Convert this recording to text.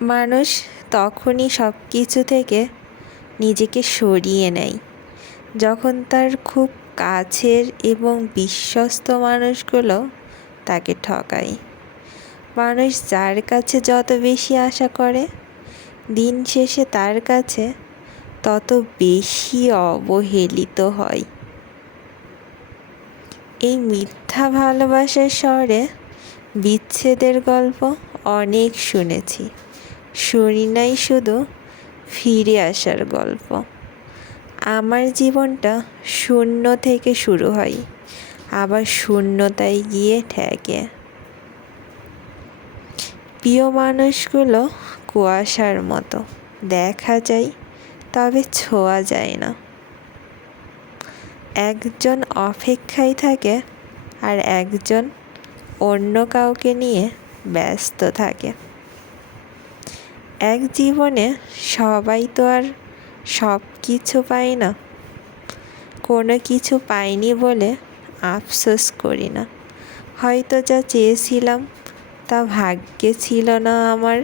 মানুষ তখনই সব কিছু থেকে নিজেকে সরিয়ে নেয় যখন তার খুব কাছের এবং বিশ্বস্ত মানুষগুলো তাকে ঠকায়। মানুষ যার কাছে যত বেশি আশা করে, দিন শেষে তার কাছে তত বেশি অবহেলিত হয়। এই মিথ্যা ভালোবাসার শহরে বিচ্ছেদের গল্প অনেক শুনেছি, শুনি নাই শুধু ফিরে আসার গল্প। আমার জীবনটা শূন্য থেকে শুরু হয়, আবার শূন্যতায় গিয়ে ঠেকে। প্রিয় মানুষগুলো কুয়াশার মতো, দেখা যায় তবে ছোঁয়া যায় না। একজন অপেক্ষায় থাকে আর একজন অন্য কাউকে নিয়ে ব্যস্ত থাকে। এক জীবনে সবাই তো আর সব কিছু পায় না। কোনো কিছু পাইনি বলে আফসোস করি না, হয়তো যা চেয়েছিলাম তা ভাগ্যে ছিল না আমার।